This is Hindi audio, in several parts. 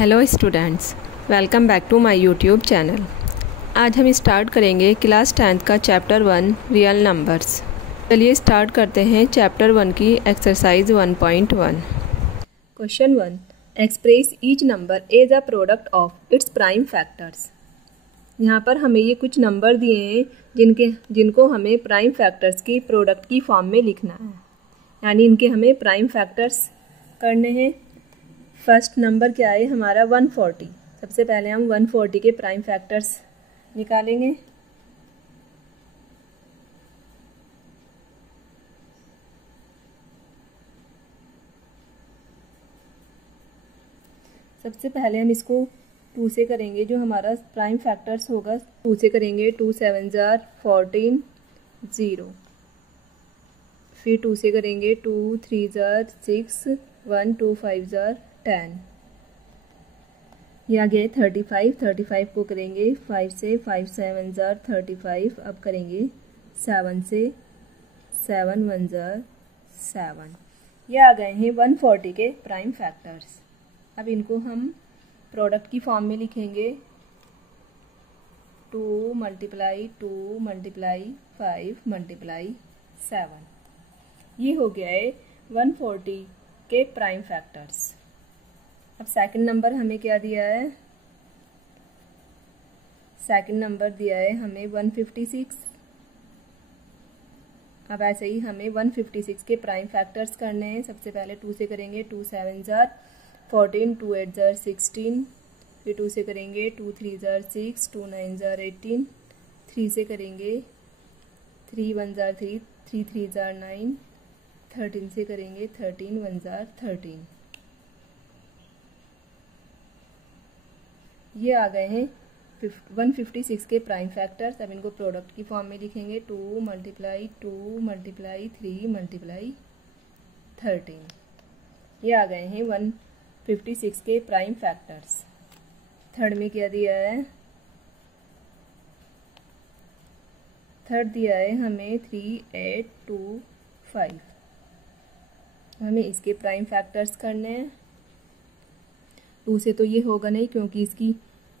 Hello students, welcome back to my YouTube channel. आज हम स्टार्ट करेंगे क्लास 10th का चैप्टर 1 रियल नंबर्स। चलिए स्टार्ट करते हैं चैप्टर 1 की exercise 1.1। Question 1, express each number as a product of its prime factors. यहाँ पर हमें ये कुछ नंबर दिए हैं जिनको हमें प्राइम फैक्टर्स की प्रोडक्ट की फॉर्म में लिखना है, यानी इनके हमें प्राइम फैक्टर्स करने हैं। फर्स्ट नंबर क्या है हमारा 140। सबसे पहले हम 140 के प्राइम फैक्टर्स निकालेंगे। सबसे पहले हम इसको 2 से करेंगे। जो हमारा प्राइम फैक्टर्स होगा 2 से करेंगे। 2 7 जार 14 0। फिर 2 से करेंगे। 2 3 जार 6 1 2 5 जार 10। ये आ गया 35। 35 को करेंगे 5 से। 5 7 जार 35। अब करेंगे 7 से। 7 1 जार 7। ये आ गए हैं 140 के प्राइम फैक्टर्स। अब इनको हम प्रोडक्ट की फॉर्म में लिखेंगे। 2 × 2 × 5 × 7। ये हो गया है 140 के प्राइम फैक्टर्स। अब सेकंड नंबर हमें क्या दिया है? सेकंड नंबर दिया है हमें 156। अब ऐसे ही हमें 156 के प्राइम फैक्टर्स करने हैं। सबसे पहले 2 से करेंगे। 2 7 जार 14 2 8 जार 16। फिर 2 से करेंगे। 2 3 जार 6 2 9 जार 18। 3 से करेंगे। 3 1 जार 3 3 3 जार 9। 13 से करेंगे। 13 1 जार 13। ये आ गए हैं 156 के प्राइम फैक्टर्स। अब इनको प्रोडक्ट की फॉर्म में लिखेंगे। 2 × 2 × 3 × 13। ये आ गए हैं 156 के प्राइम फैक्टर्स। थर्ड में क्या दिया है? थर्ड दिया है हमें 3 8 2 5। हमें इसके प्राइम फैक्टर्स करने हैं। 2 से तो ये होगा नहीं क्योंकि इसकी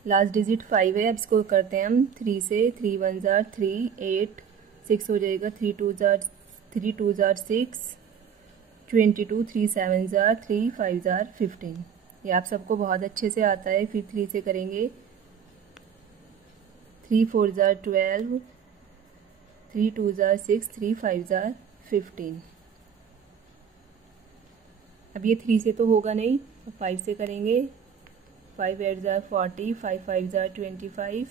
लास्ट डिजिट 5 है। अब इसको करते हैं हम 3 से। 3 1 जार 3 8 6 हो जाएगा। 3 2 जार 6 22। 3 7 jar 3 5 jar 15। ये आप सबको बहुत अच्छे से आता है। फिर 3 से करेंगे। 3 4 जार 12 3 2 जार 6 3 5 जार 15। अब ये 3 से तो होगा नहीं, तो 5 से करेंगे। 5 8 जार 40 5 5 जार 25।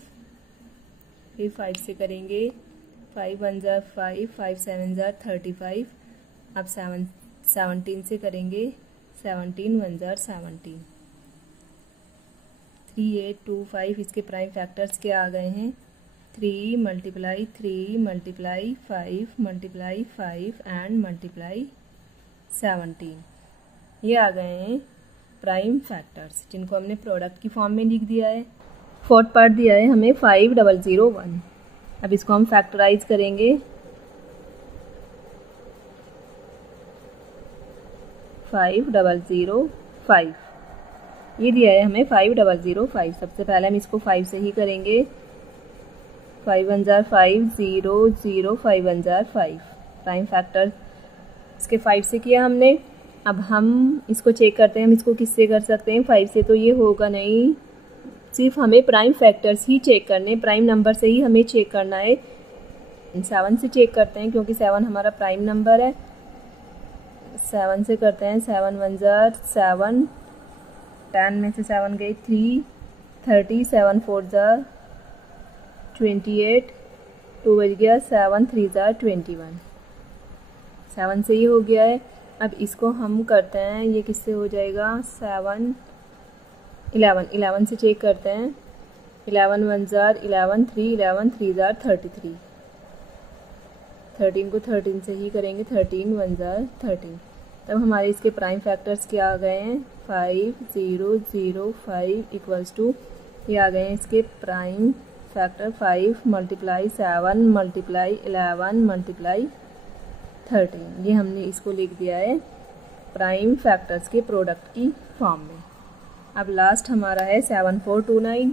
फिर 5 से करेंगे। 5 1 जार 5 5 7 जार 35। अब 17 से करेंगे। 17 1 जार 17। 3 8 2 5 इसके प्राइम फैक्टर्स क्या आ गए हैं? 3 × 3 × 5 × 5 एंड × 17। ये आ गए हैं प्राइम फैक्टर्स जिनको हमने प्रोडक्ट की फॉर्म में लिख दिया है। फोर्थ पार्ट दिया है हमें 5001। अब इसको हम फैक्टराइज करेंगे। 5005 ये दिया है हमें 5005। सबसे पहले हम इसको 5 से ही करेंगे। 5 1 जार 5 0 0 5 1 जार 5। प्राइम फैक्टर इसके 5 से किया हमने। अब हम इसको चेक करते हैं। हम इसको किससे कर सकते हैं? 5 से तो ये होगा नहीं, सिर्फ हमें प्राइम फैक्टर्स ही चेक करने। प्राइम नंबर से ही हमें चेक करना है। 7 से चेक करते हैं क्योंकि 7 हमारा प्राइम नंबर है। 7 से करते हैं। 7 1 जार 7 10 में से 7 गए 3 30 7 4 जार 28 2 बज गया। 7 3 जार 21। 7 से ये हो गया है। अब इसको हम करते हैं। ये किससे हो जाएगा? 7 11 से चेक करते हैं। 11 1 जार 11 3 11 3 जार 33। 13 को 13 से ही करेंगे। 13 1 जार 13। तब हमारे इसके प्राइम फैक्टर्स क्या आ गए हैं? 5 0 0 5 = ये आ गए हैं इसके प्राइम फैक्टर। 5 × 7 × 11 × 13। ये हमने इसको लिख दिया है प्राइम फैक्टर्स के प्रोडक्ट की फॉर्म में। अब लास्ट हमारा है 7429,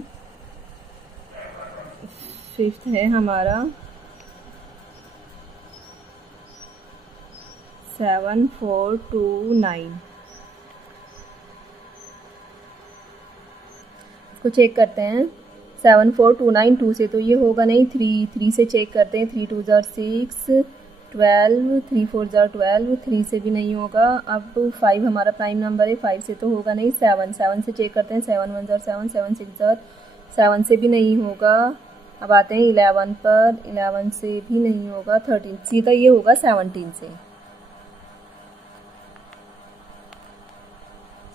फिफ्थ है हमारा 7429। इसको चेक करते हैं। 7429 2 से तो ये होगा नहीं, 3 से चेक करते हैं। 3 2 जार 6, 12, 3 4 जार 12, 3 से भी नहीं होगा। अब 5 हमारा प्राइम नंबर है, 5 से तो होगा नहीं। 7 से चेक करते हैं। 7 1 जार 7, 7 6 जार 7 से भी नहीं होगा। अब आते हैं 11 पर, 11 से भी नहीं होगा। 13 सीधा ये होगा 17 से।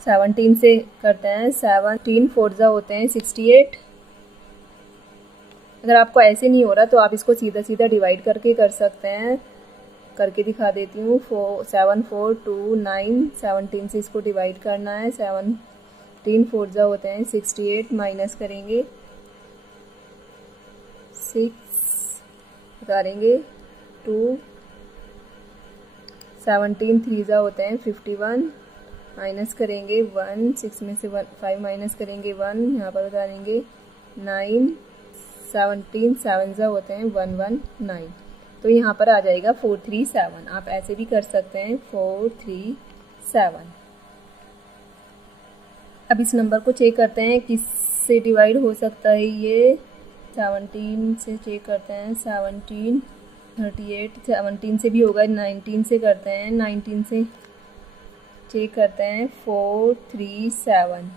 17 से करते हैं। 17 4 जा होते हैं 68। अगर आपको ऐसे नहीं हो रहा तो आप इसको सीधा सीधा डिवाइड करके कर सकते हैं। करके दिखा देती हूँ। 7 4 2 9, 17 से इसको डिवाइड करना है। 17 4 जा होते हैं 68, माइनस करेंगे 6, उतारेंगे 2, 17 3 जा होते हैं 51, माइनस करेंगे 1, 6 में से 5 माइनस करेंगे 1, यहाँ पर उतारेंगे 9, 17 7 जा होते हैं 119। तो यहाँ पर आ जाएगा 437। आप ऐसे भी कर सकते हैं 437। अब इस नंबर को चेक करते हैं किस से डिवाइड हो सकता है। ये 17 से चेक करते हैं। 17 38, 17 से भी होगा। 19 से करते हैं। 19 से चेक करते हैं। 437।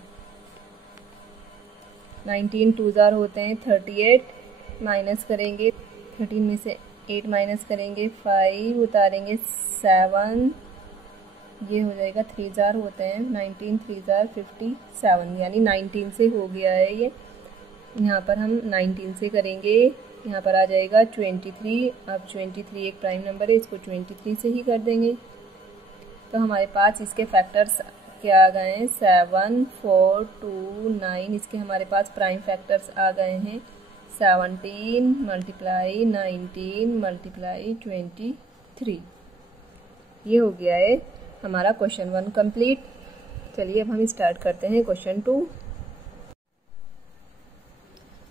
19 2 जार होते हैं 38, माइनस करेंगे 13 में से 8 माइनस करेंगे 5, उतारेंगे 7, ये हो जाएगा 3 जार होते हैं 19 3 जार 57, यानी 19 से हो गया है ये। यहाँ पर हम 19 से करेंगे। यहाँ पर आ जाएगा 23। अब 23 एक प्राइम नंबर है, इसको 23 से ही कर देंगे। तो हमारे पास इसके फैक्टर्स क्या आ गए हैं, 7 4 2 9। इसके हमारे पास प्राइम फैक्टर्स आ गए हैं 17 मल्टीप्लाई 19 मल्टीप्लाई 23। ये हो गया है हमारा क्वेश्चन 1 कंप्लीट। चलिए अब हम स्टार्ट करते हैं question 2।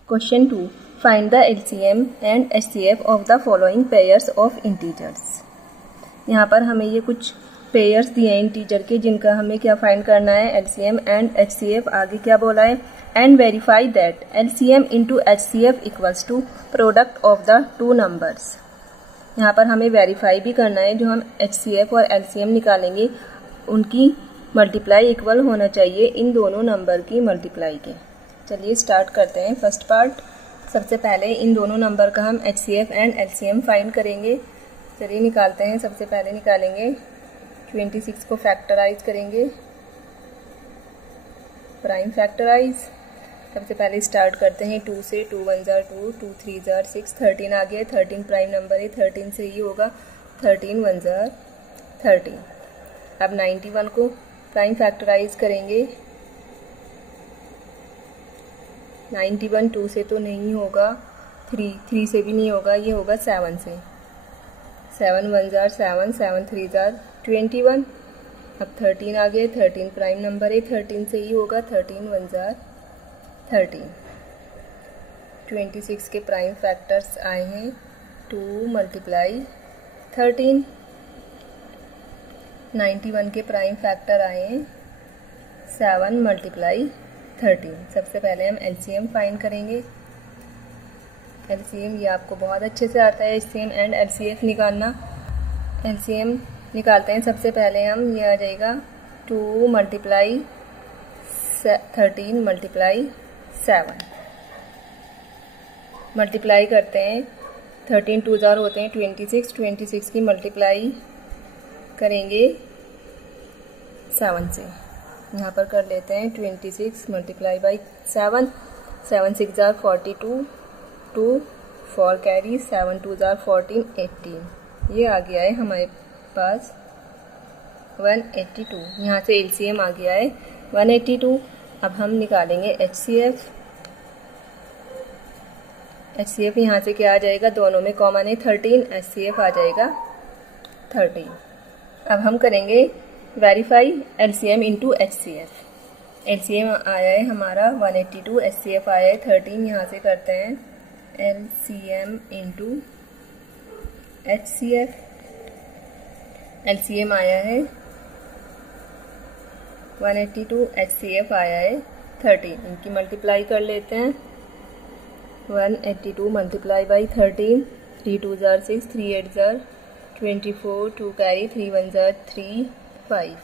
Question 2, find the LCM and HCF of the following pairs of integers. यहाँ पर हमें ये कुछ पेयर्स दिए हैं इंटीजर के, जिनका हमें क्या फाइंड करना है, एलसीएम एंड एचसीएफ। आगे क्या बोला है, and verify that LCM into HCF equals to product of the two numbers. यहाँ पर हमें वेरीफाई भी करना है, जो हम एचसीएफ और एलसीएम निकालेंगे उनकी मल्टीप्लाई इक्वल होना चाहिए इन दोनों नंबर की मल्टीप्लाई के। चलिए स्टार्ट करते हैं फर्स्ट पार्ट। सबसे पहले इन दोनों नंबर का हम एचसीएफ एंड एलसीएम फाइंड करेंगे। चलिए निकालते हैं। सबसे पहले निकालेंगे 26 को फैक्टराइज करेंगे, प्राइम फैक्टराइज। सबसे पहले स्टार्ट करते हैं 2 से। 2 1 जार 2, 2 3 जार 6, 13 आ गया। 13 प्राइम नंबर है, 13 से ही होगा। 13 1 जार 13। अब 91 को प्राइम फैक्टराइज करेंगे। 91 2 से तो नहीं होगा, 3 से भी नहीं होगा, ये होगा 7 से। 7 1 जार 7, 7 3 जार 21। अब 13 आ गया। 13 प्राइम नंबर है, 13 से ही होगा। 13 1 जार 13। 26 के प्राइम फैक्टर्स आए हैं 2 मल्टीप्लाई 13। 91 के प्राइम फैक्टर आए हैं 7 मल्टीप्लाई 13। सबसे पहले हम एलसीएम फाइंड करेंगे। एलसीएम ये आपको बहुत अच्छे से आता है, एलसीएम एंड एलसीएफ निकालना। एलसीएम निकालते हैं। सबसे पहले हम, ये आ जाएगा 2 मल्टीप्लाई 13 मल्टीप्लाई 7। मल्टीप्लाई करते हैं। 13 2 जार होते हैं 26, 26 की मल्टीप्लाई करेंगे 7 से। यहाँ पर कर लेते हैं 26 multiply by 7, 7 6 jar 42, 2 4 carry, 7 2 jar 14, 18। ये आ गया है हमारे पास 182। यहाँ से एलसीएम आ गया है 182। अब हम निकालेंगे एचसीएफ। एचसीएफ यहाँ से क्या आ जाएगा, दोनों में कॉमन है 13, एचसीएफ आ जाएगा 13। अब हम करेंगे verify LCM into HCF. LCM आया है हमारा 182, HCF आया है 13। यहाँ से करते हैं LCM इंटू HCF। LCM आया है 182, HCF आया है 13। इनकी मल्टीप्लाई कर लेते हैं। 182 multiply by 13, 3 2 jar 6, 3 8 jar 24, 2 carry, 3 1 jar 3, 5,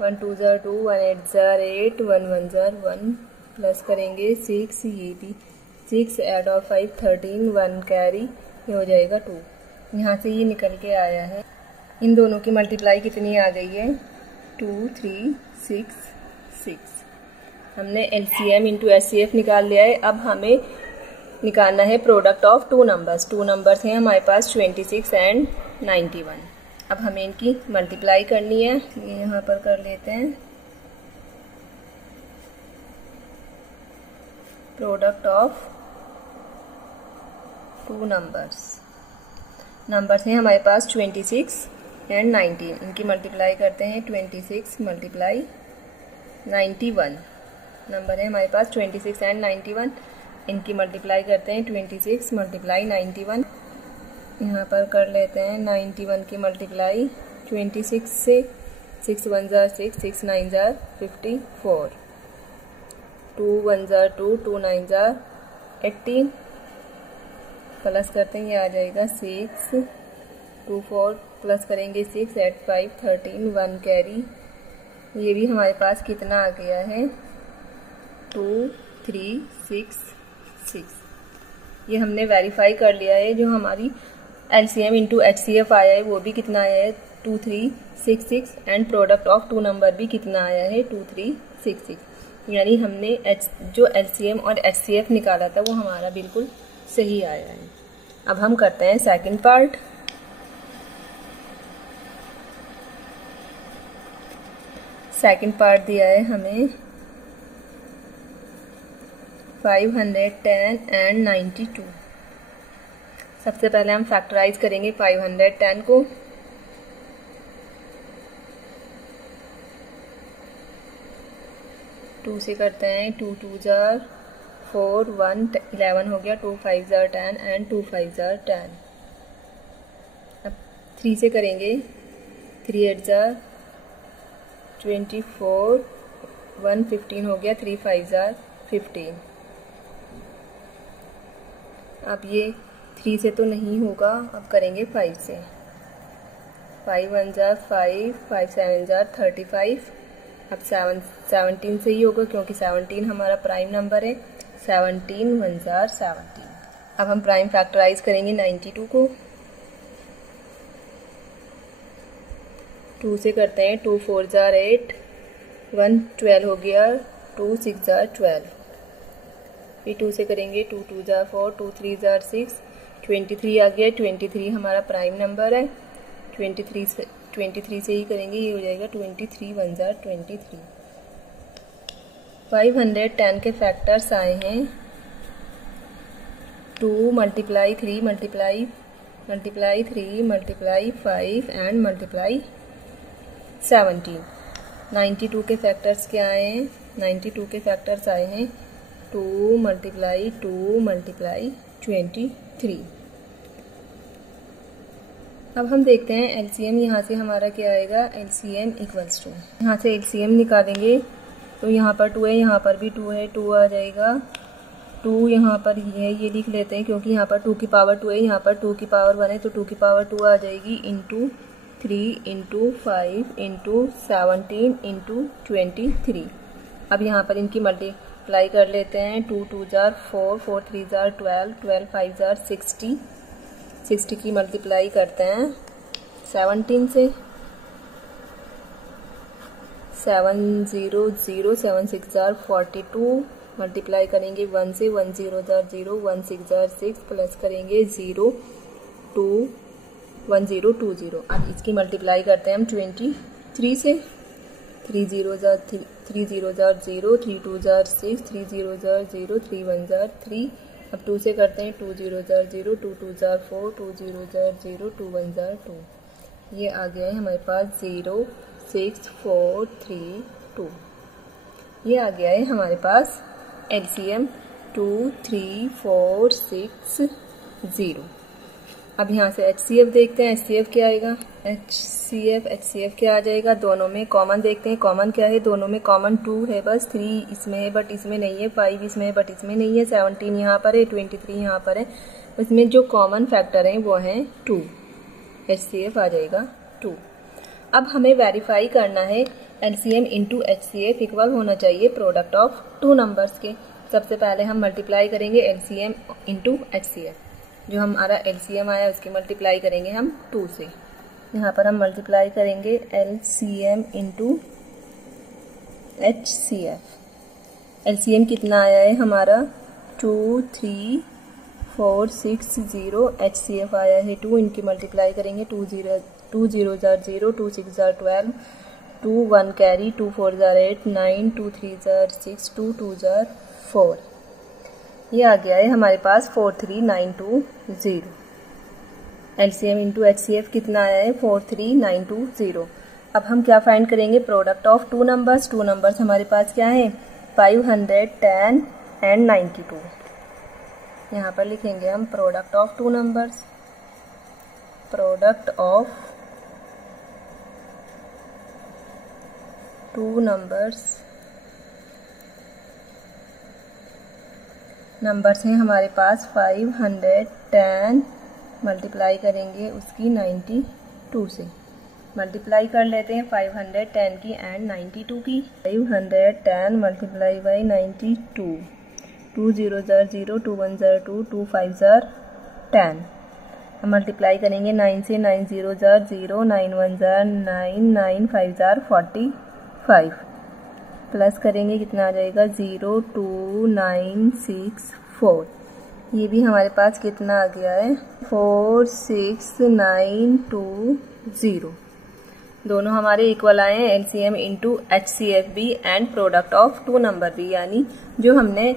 1 2 jar 2, 1 8 jar 8, 1 1 jar 1, plus करेंगे 6, ये भी 6 8 और 5 13, 1 कैरी, ये हो जाएगा 2। यहाँ से ये निकल के आया है। इन दोनों की मल्टीप्लाई कितनी आ गई है? 2 3 6 6। हमने LCM इंटू HCF निकाल लिया है। अब हमें निकालना है product of two numbers. Two numbers हैं हमारे पास 26 एंड 91। अब हमें इनकी मल्टीप्लाई करनी है। ये यहाँ पर कर लेते हैं। प्रोडक्ट ऑफ टू नंबर्स हैं हमारे पास 26 एंड 19। इनकी मल्टीप्लाई करते हैं। 26 मल्टीप्लाई 91 नंबर है हमारे पास 26 एंड 91। इनकी मल्टीप्लाई करते हैं। 26 मल्टीप्लाई 91, यहाँ पर कर लेते हैं 91 की मल्टीप्लाई 26 से। 6 1 jar 6, 6 9 jar 54, 2 1 jar 2, 2 9 jar 18, plus करते हैं, ये आ जाएगा 6 2 4, प्लस करेंगे 6 8 5 13, 1 कैरी, ये भी हमारे पास कितना आ गया है 2 3 6 6। ये हमने वेरीफाई कर लिया है। जो हमारी LCM इंटू HCF आया है वो भी कितना आया है 2 3 6 6, and product of two number भी कितना आया है 2 3 6 6। यानी हमने जो LCM और HCF निकाला था वो हमारा बिल्कुल सही आया है। अब हम करते हैं सेकंड पार्ट। सेकंड पार्ट दिया है हमें 510 एंड 92। सबसे पहले हम फैक्टराइज करेंगे 510 को। टू से करते हैं। 2 2 जार 4, 1 11 हो गया। 2 5 जार 10 एंड 2 5 जार 10। अब 3 से करेंगे। 3 8 जार 24, 1 15 हो गया। 3 5 जार 15। अब ये 3 से तो नहीं होगा, अब करेंगे 5 से। 5 1 जार 5, 5 7 जार 35। अब 17 से ही होगा क्योंकि 17 हमारा प्राइम नंबर है। 17 1 जार 17। अब हम प्राइम फैक्टराइज करेंगे 92 को। 2 से करते हैं। 2 4 जार 8, 1 12 हो गया। 2 6 जार 12। फिर 2 से करेंगे। 2 2 जार 4, 2 3 जार 6, 23 आ गया। 23 हमारा प्राइम नंबर है। 23 से ही करेंगे, ये हो जाएगा 23 1 जार 23। 510 के फैक्टर्स आए हैं 2 multiply 3 multiply 3 multiply 5 and multiply 17। 92 के फैक्टर्स क्या आए हैं? 92 के फैक्टर्स आए हैं 2 मल्टीप्लाई 23। अब हम देखते हैं LCM। यहाँ से हमारा क्या आएगा? LCM इक्वल्स टू, यहाँ से LCM निकालेंगे तो यहाँ पर 2 है, यहाँ पर भी 2 है, 2 आ जाएगा। 2 यहाँ पर ही है, ये लिख लेते हैं क्योंकि यहाँ पर 2 की पावर 2 है, यहाँ पर 2 की पावर 1 है, तो 2 की पावर 2 आ जाएगी। Into 3 into 5 into 17 into 23। अब यहाँ पर इनकी मल्टीप्लाई कर लेते हैं। 2 2 जार 4, 4 3 जार 12, 12 5 जार 60। 60 की मल्टीप्लाई करते हैं 17 से। 7 0 0, 7 6 जार 42, मल्टीप्लाई करेंगे 1 से। 1 0 जार 0, 1 6 जार 6, प्लस करेंगे 0 2 1 0 2 0। अब इसकी मल्टीप्लाई करते हैं हम 23 से। 3 0 जार 0, 3 2 जार 6, 3 0 जार 0, 3 1 जार 3। अब 2 से करते हैं। 2 0 जार 0, 2 2 जार 4, 2 0 जार 0, 2 1 जार 2। ये आ गया है हमारे पास 0 6 4 3 2। ये आ गया है हमारे पास LCM 2, 3, 4, 6, 0। अब यहाँ से HCF देखते हैं, HCF क्या आएगा, HCF क्या आ जाएगा, दोनों में कॉमन देखते हैं, कॉमन क्या है, दोनों में कॉमन 2 है बस, 3 इसमें है बट इसमें नहीं है, 5 इसमें है बट इसमें नहीं है, 17 यहाँ पर है, 23 यहाँ पर है, इसमें जो कॉमन फैक्टर हैं वो हैं 2, HCF आ जाएगा 2। अब हमें वेरीफाई करना है LCM इंटू HCF इक्वल होना चाहिए प्रोडक्ट ऑफ 2 नंबर्स के। सबसे पहले हम मल्टीप्लाई करेंगे LCM इंटू HCF, जो हमारा LCM आया उसकी मल्टीप्लाई करेंगे हम 2 से। यहाँ पर हम मल्टीप्लाई करेंगे LCM इंटू HCF। LCM कितना आया है हमारा 2, 3, 4, 6, 0, HCF आया है 2, इनकी मल्टीप्लाई करेंगे 2 0 jar 0, 2 6 jar 12, 2 1 carry, 2 4 jar 8, 9, 2 3 jar 6, 2 2 jar 4। ये आ गया है हमारे पास 43920। LCM इंटू HCF कितना आया है 43920। अब हम क्या फाइंड करेंगे, प्रोडक्ट ऑफ 2 नंबर्स। 2 नंबर्स हमारे पास क्या है 510 एंड 92। यहाँ पर लिखेंगे हम product of 2 numbers, product of 2 numbers हैं हमारे पास 510, मल्टीप्लाई करेंगे उसकी 92 से। मल्टीप्लाई कर लेते हैं 510 की एंड 92 की। 510 multiply by 92, 2 0 jar 0, 2 1 jar 2, 2 5 jar 10। हम मल्टीप्लाई करेंगे 9 से, 9 0 जार 0, 9 1 जार 9, 9 5 जार 45, प्लस करेंगे कितना आ जाएगा 0 2 9 6 4। ये भी हमारे पास कितना आ गया है 46920। दोनों हमारे इक्वल आए हैं, LCM इंटू HCF भी एंड प्रोडक्ट ऑफ 2 नंबर भी, यानी जो हमने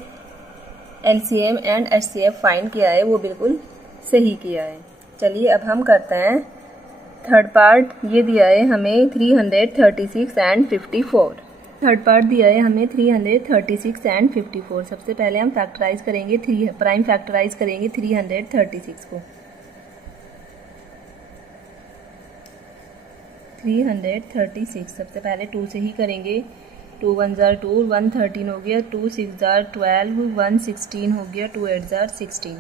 LCM एंड HCF फाइंड किया है वो बिल्कुल सही किया है। चलिए अब हम करते हैं थर्ड पार्ट। ये दिया है हमें 336 एंड 54। थर्ड पार्ट दिया है हमें 336 एंड 54। सबसे पहले हम फैक्टराइज करेंगे, प्राइम फैक्टराइज करेंगे 336 को। 336 सबसे पहले 2 से ही करेंगे। 2 1 जार 2, 1 13 हो गया, 2 6 जार 12, 1 16 हो गया, 2 8 जार 16।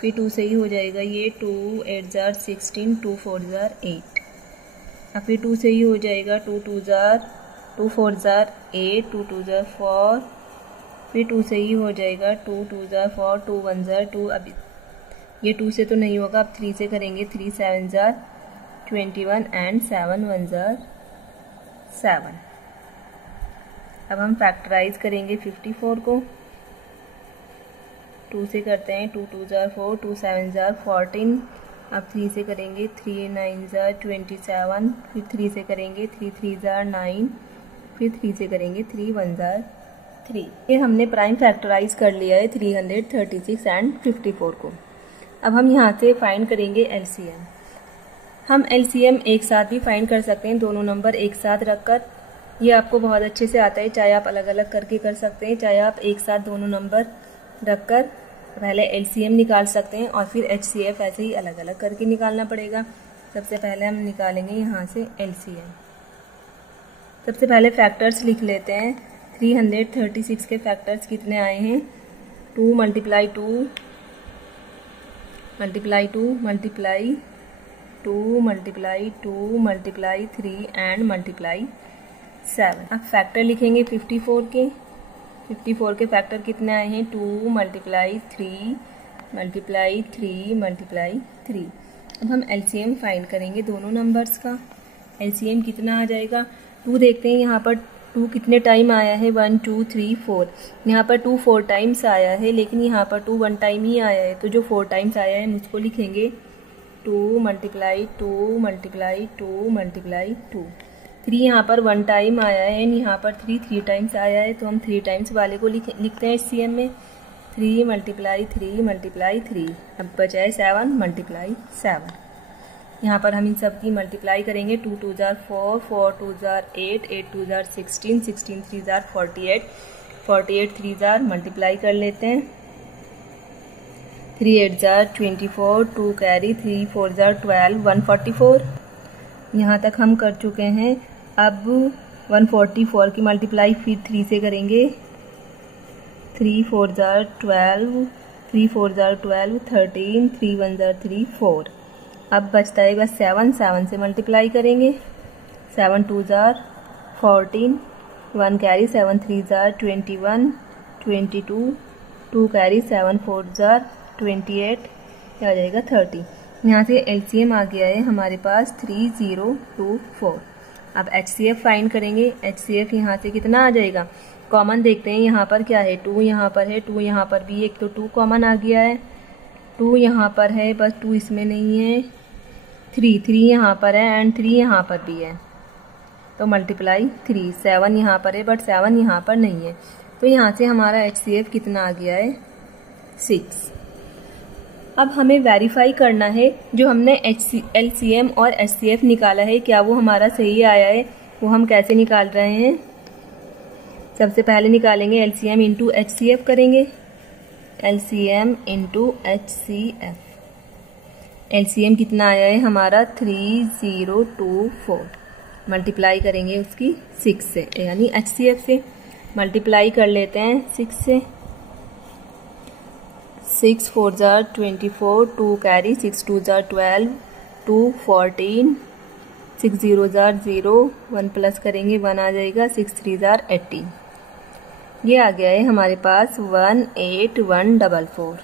फिर 2 से ही हो जाएगा ये, 2 8 जार 16, 2 4 जार 8। अब फिर 2 से ही हो जाएगा, 2 4 जार 8, 2 2 जार 4। फिर 2 से ही हो जाएगा, 2 2 जार 4, 2 1 जार 2। अब ये 2 से तो नहीं होगा, अब 3 से करेंगे। 3 7 जार 21 एंड 7 1 जार 7। अब हम फैक्टराइज करेंगे 54 को। 2 से करते हैं, 2 2 जार 4, 2 7 जार 14। अब 3 से करेंगे, 3 9 जार 27। फिर 3 से करेंगे, 3 3 जार 9। फिर 3 से करेंगे, 3 1 जार 3। ये हमने प्राइम फैक्टराइज कर लिया है 336 एंड 54 को। अब हम यहाँ से फाइंड करेंगे LCM। हम LCM एक साथ भी फाइंड कर सकते हैं, दोनों नंबर एक साथ रखकर। ये आपको बहुत अच्छे से आता है, चाहे आप अलग अलग करके कर सकते हैं, चाहे आप एक साथ दोनों नंबर रखकर पहले LCM निकाल सकते हैं और फिर HCF ऐसे ही अलग अलग करके निकालना पड़ेगा। सबसे पहले हम निकालेंगे यहाँ से LCM। सबसे पहले फैक्टर्स लिख लेते हैं। 336 के फैक्टर्स कितने आए हैं, 2 multiply 2 multiply 2 multiply 2 multiply 2 multiply 3 and multiply 7। अब फैक्टर लिखेंगे 54 के। 54 के फैक्टर कितने आए हैं, 2 मल्टीप्लाई 3 मल्टीप्लाई 3 मल्टीप्लाई 3। अब हम LCM फाइंड करेंगे दोनों नंबर्स का। LCM कितना आ जाएगा, 2 देखते हैं यहाँ पर 2 कितने टाइम आया है, 1 2 3 4। यहाँ पर 2 4 टाइम्स आया है, लेकिन यहाँ पर 2 1 टाइम ही आया है, तो जो 4 टाइम्स आया है हम उसको लिखेंगे 2 मल्टीप्लाई 2 मल्टीप्लाई 2 मल्टीप्लाई 2। 3 यहाँ पर 1 टाइम आया है एंड यहाँ पर 3 टाइम्स आया है, तो हम 3 टाइम्स वाले को लिखते हैं HCM में। 3 मल्टीप्लाई 3 मल्टीप्लाई 3। अब बचा है 7 मल्टीप्लाई 7। यहाँ पर हम इन सब की मल्टीप्लाई करेंगे। 2 2 jar 4, 4 2 jar 8, 8 2 jar 16, 16 3 jar 48, 48 3 jar multiply कर लेते हैं। 3 8 जार 24, 2 कैरी, 3 4 जार 12, 144। यहाँ तक हम कर चुके हैं। अब 144 की मल्टीप्लाई फिर 3 से करेंगे। 3 4 जार 12, 3 4 जार 12, 13, 3 1 जार 3, 4। अब बचता है बस 7, 7 से मल्टीप्लाई करेंगे। 7 2 jar 14, 1 carry, 7 3 jar 21, 22, 2 carry, 7 4 jar 28, आ जाएगा 30। यहाँ से एलसीएम आ गया है हमारे पास 3024। अब एचसीएफ फाइंड करेंगे। एचसीएफ यहाँ से कितना आ जाएगा, कॉमन देखते हैं। यहाँ पर क्या है, 2 यहाँ पर है, 2 यहाँ पर भी, एक तो 2 कॉमन आ गया है, 2 यहाँ पर है, बस 2 इसमें नहीं है। 3 यहाँ पर है एंड 3 यहाँ पर भी है, तो मल्टीप्लाई 3। 7 यहाँ पर है बट 7 यहाँ पर नहीं है, तो यहाँ से हमारा एचसीएफ कितना आ गया है, 6। अब हमें वेरीफाई करना है जो हमने एलसीएम और एचसीएफ निकाला है, क्या वो हमारा सही आया है। वो हम कैसे निकाल रहे हैं, सबसे पहले निकालेंगे एलसीएम इंटू एचसीएफ करेंगे। एलसीएम इंटू एचसीएफ, एलसीएम कितना आया है हमारा 3024। मल्टीप्लाई करेंगे उसकी 6 से, यानी एचसीएफ से मल्टीप्लाई कर लेते हैं 6 से। 6 4 jar 24, 2 carry, 6 2 jar 12, 2 14, 6 0 jar 0, 1 plus करेंगे 1 आ जाएगा, 6 3 जार 18। ये आ गया है हमारे पास 18144।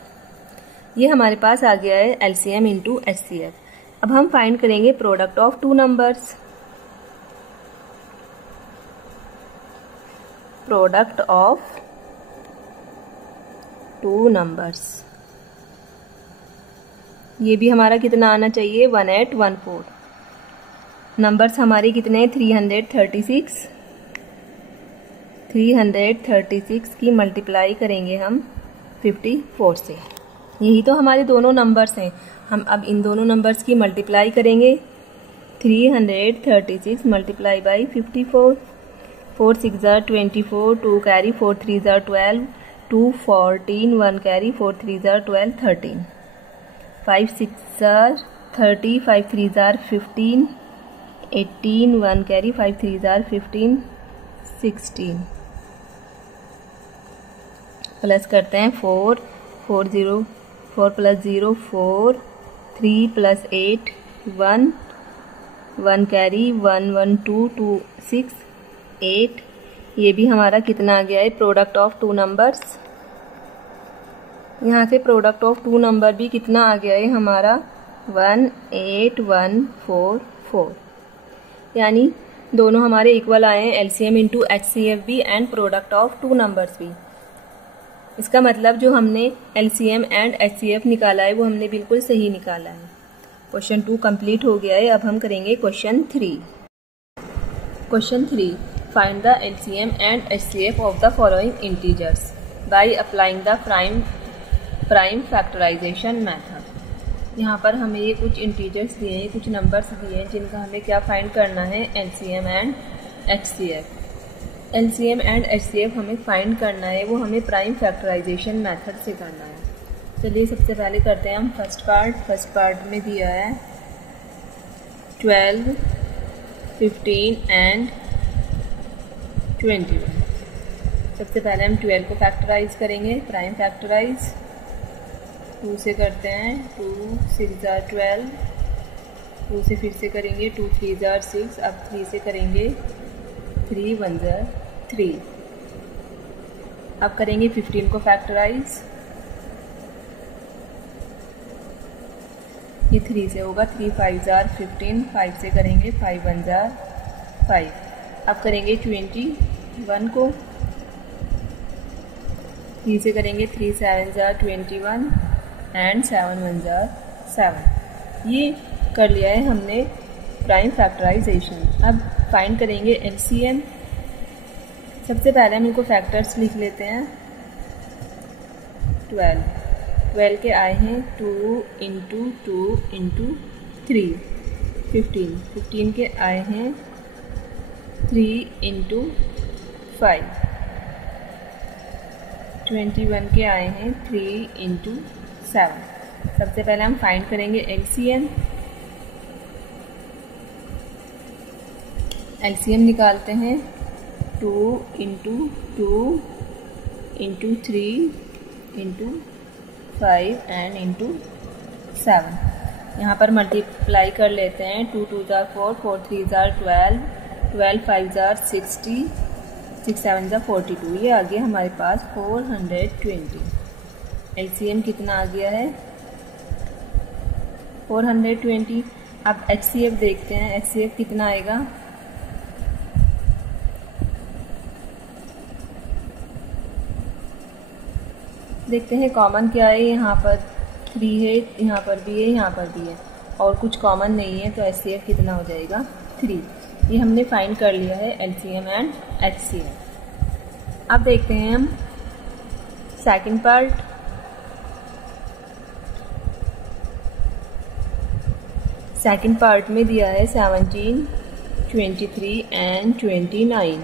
ये हमारे पास आ गया है एलसीएम इंटू एचसीएफ। अब हम फाइंड करेंगे product of 2 numbers. Product of 2 numbers, ये भी हमारा कितना आना चाहिए, 1814। नंबर्स हमारे कितने हैं, 336। 336 की मल्टीप्लाई करेंगे हम 54 से। यही तो हमारे दोनों नंबर्स हैं। हम अब इन दोनों नंबर्स की मल्टीप्लाई करेंगे। 336 multiply by 54। 4 6 jar 24, 2 carry, 4 3 jar 12, 2 14, 1 carry, 4 3 jar 12, 13। 5 6 jar 30, 5 3 jar 15, 18, 1 carry, 5 3 jar 15, 16। Plus करते हैं 4 4 0, 4 प्लस 0 4, 3 प्लस 8 1, 1 कैरी, 1 1 2 2 6 8। ये भी हमारा कितना आ गया है, प्रोडक्ट ऑफ 2 नंबर्स। यहाँ से प्रोडक्ट ऑफ 2 नंबर भी कितना आ गया है हमारा, 18144। यानी दोनों हमारे इक्वल आए हैं, एलसीएम इंटू एचसीएफ भी एंड प्रोडक्ट ऑफ 2 नंबर्स भी। इसका मतलब जो हमने एलसीएम एंड एचसीएफ निकाला है वो हमने बिल्कुल सही निकाला है। क्वेश्चन 2 कंप्लीट हो गया है। अब हम करेंगे question 3। Question 3, find the LCM and HCF of the following integers by applying the prime factorisation method. यहाँ पर हमें ये कुछ इंटीजर्स दिए हैं, कुछ नंबर्स दिए हैं जिनका हमें क्या फाइंड करना है, LCM and HCF. LCM and HCF हमें फाइंड करना है, वो हमें प्राइम फैक्टराइजेशन मेथड से करना है। चलिए सबसे पहले करते हैं हम फर्स्ट पार्ट में दिया है 12, 15 एंड 21। सबसे पहले हम 12 को फैक्टराइज करेंगे, प्राइम फैक्टराइज 2 से करते हैं। 2 6 जार 12, 2 से फिर से करेंगे, 2 3 जार 6, अब 3 से करेंगे, 3 1 जार 3। अब करेंगे 15 को फैक्टराइज, ये 3 से होगा, 3 5 जार 15, 5 से करेंगे, 5 1 जार 5। अब करेंगे 21 को, 3 से करेंगे, 3 7 जार 21 एंड 7 1 जार 7। ये कर लिया है हमने प्राइम फैक्टराइजेशन। अब फाइंड करेंगे एलसीएम। सबसे पहले हम इनको फैक्टर्स लिख लेते हैं। 12 के आए हैं 2 इंटू 2 इंटू 3, 15 के आए हैं 3 इंटू 5, 21 के आए हैं 3 इंटू 7। सबसे पहले हम फाइंड करेंगे एलसीएम। एलसीएम निकालते हैं 2 into 2 into 3 into 5 and into 7। यहाँ पर मल्टीप्लाई कर लेते हैं। 2 2 जार 4, 4 3 जार 12, 12 5 जार 60, 6 7 जार 42। ये आ गया हमारे पास 420। एलसीएम कितना आ गया है 420। अब एचसीएफ देखते हैं, एचसीएफ कितना आएगा। देखते हैं कॉमन क्या है। यहाँ पर 3 है, यहाँ पर भी है, यहाँ पर भी है और कुछ कॉमन नहीं है, तो एचसीएफ कितना हो जाएगा 3। ये हमने फाइंड कर लिया है एलसीएम एंड एचसीएफ। अब देखते हैं हम सेकंड पार्ट। सेकंड पार्ट में दिया है 17, 23 एंड 29।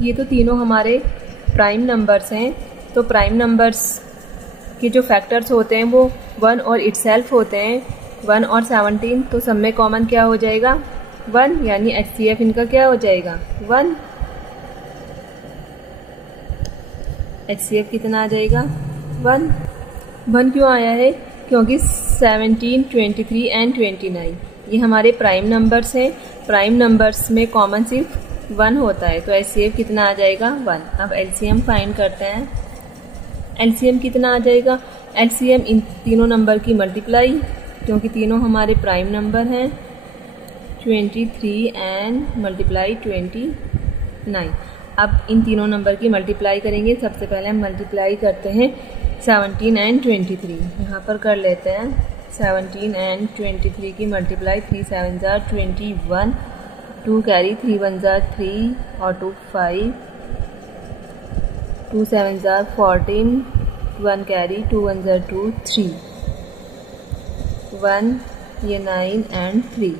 ये तो तीनों हमारे प्राइम नंबर्स हैं, तो प्राइम नंबर्स के जो फैक्टर्स होते हैं वो 1 और इटसेल्फ होते हैं। 1 और 17, तो सब में कॉमन क्या हो जाएगा 1, यानी एचसीएफ इनका क्या हो जाएगा 1। एचसीएफ कितना आ जाएगा 1। 1 क्यों आया है, क्योंकि 17, 23 एंड 29 ये हमारे प्राइम नंबर्स हैं। प्राइम नंबर्स में कॉमन सिर्फ 1 होता है, तो एचसीएफ कितना आ जाएगा 1। अब एलसीएम फाइंड करते हैं। एलसीएम कितना आ जाएगा। एलसीएम इन तीनों नंबर की मल्टीप्लाई, क्योंकि तीनों हमारे प्राइम नंबर हैं। 23 एंड मल्टीप्लाई 29। अब इन तीनों नंबर की मल्टीप्लाई करेंगे। सबसे पहले हम मल्टीप्लाई करते हैं 17 एंड 23। यहाँ पर कर लेते हैं 17 एंड 23 की मल्टीप्लाई। 3 7 जार 21, 2 कैरी 3 1 जार 3 और 2 5, 2 7 जार 14, 1 कैरी 2 1 जार 2 3, 1 ये 9 एंड 3।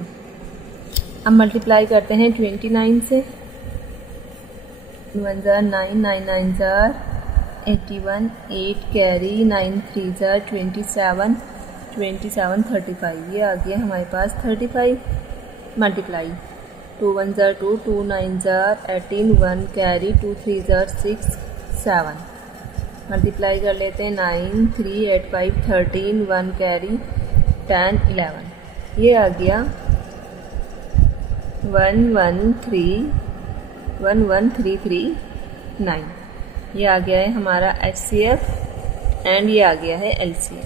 अब मल्टीप्लाई करते हैं 29 से। 1 जार 9, 9 9 जार 81, 8 कैरी 9 3 जार 27, 27 35। ये आ गया हमारे पास 35। Multiply 2 1 jar 2, 2 9 jar 18, 1 carry 2 3 jar 6 7। Multiply कर लेते हैं 9 3 8 5 13, 1 कैरी 10 11। ये आ गया 11339। ये आ गया है हमारा एचसीएफ एंड ये आ गया है एलसीएम।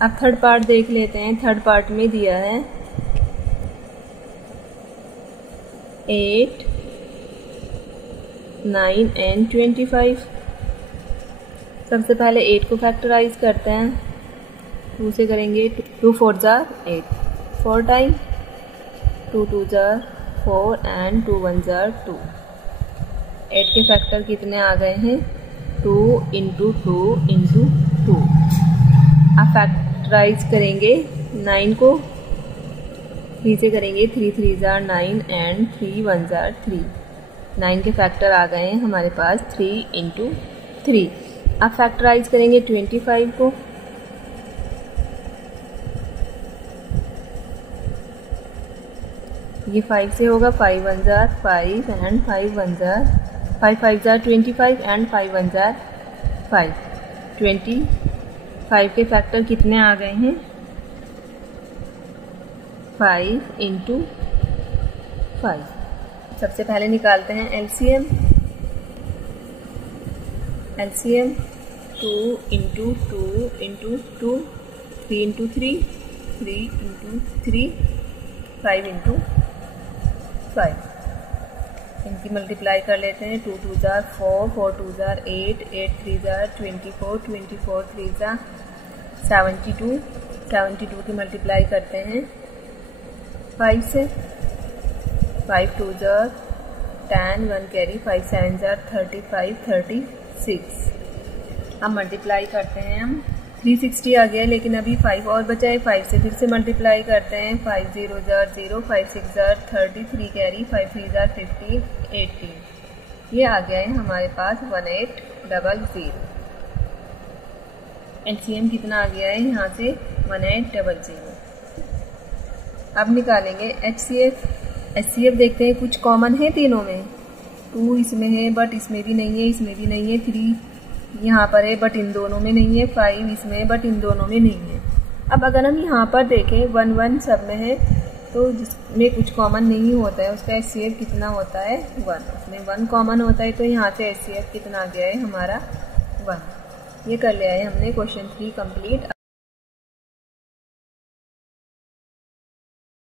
अब थर्ड पार्ट देख लेते हैं। थर्ड पार्ट में दिया है 8 9 एंड 25। सबसे पहले 8 को फैक्टराइज करते हैं। 2 से करेंगे 2 4 jar 8, 4 time 2 2 jar 4 and 2 1 jar 2। 8 के फैक्टर कितने आ गए हैं 2 इंटू 2 इंटू 2। अब फैक्टराइज करेंगे 9 को। 3 से करेंगे 3 3 जार 9 एंड 3 1 जार 3। 9 के फैक्टर आ गए हैं हमारे पास 3 इंटू 3। अब फैक्टराइज करेंगे 25 को। ये 5 से होगा 5 1 jar 5 and 5 1 jar 5 5 jar 25 and 5 1 jar 5। 25 के फैक्टर कितने आ गए हैं 5 इंटू 5। सबसे पहले निकालते हैं LCM. LCM 2 into 2 into 2, 3 into 3, 3 into 3, 5 into 5। इनकी मल्टीप्लाई कर लेते हैं। 2 2 जार 4, 4 2 जार 8, 8 3 जार 24, 24 3 जार 72, 72 की मल्टीप्लाई करते हैं 5 से। 5 2 जार 10, 1 कैरी 5 7 जार 35, 36। अब मल्टीप्लाई करते हैं हम। 360 आ गया लेकिन अभी 5 और बचा है, 5 से फिर से मल्टीप्लाई करते हैं। 5 0 जार 0, 5 6 जार 30, 3 कैरी, 5 3 जार 15, 18। ये आ गया है हमारे पास 1800। एलसीएम कितना आ गया है यहाँ से 1800। अब निकालेंगे एचसीएफ देखते हैं, कुछ कॉमन है तीनों में। 2 इसमें है बट इसमें भी नहीं है, इसमें भी नहीं है। 3 यहाँ पर है बट इन दोनों में नहीं है। 5 इसमें है बट इन दोनों में नहीं है। अब अगर हम यहाँ पर देखें 1 1 सब में है, तो जिसमें कुछ कॉमन नहीं होता है उसका एचसीएफ कितना होता है 1। उसमें 1 कॉमन होता है, तो यहाँ से एचसीएफ कितना आ गया है हमारा 1। ये कर लिया है हमने क्वेश्चन 3 कंप्लीट।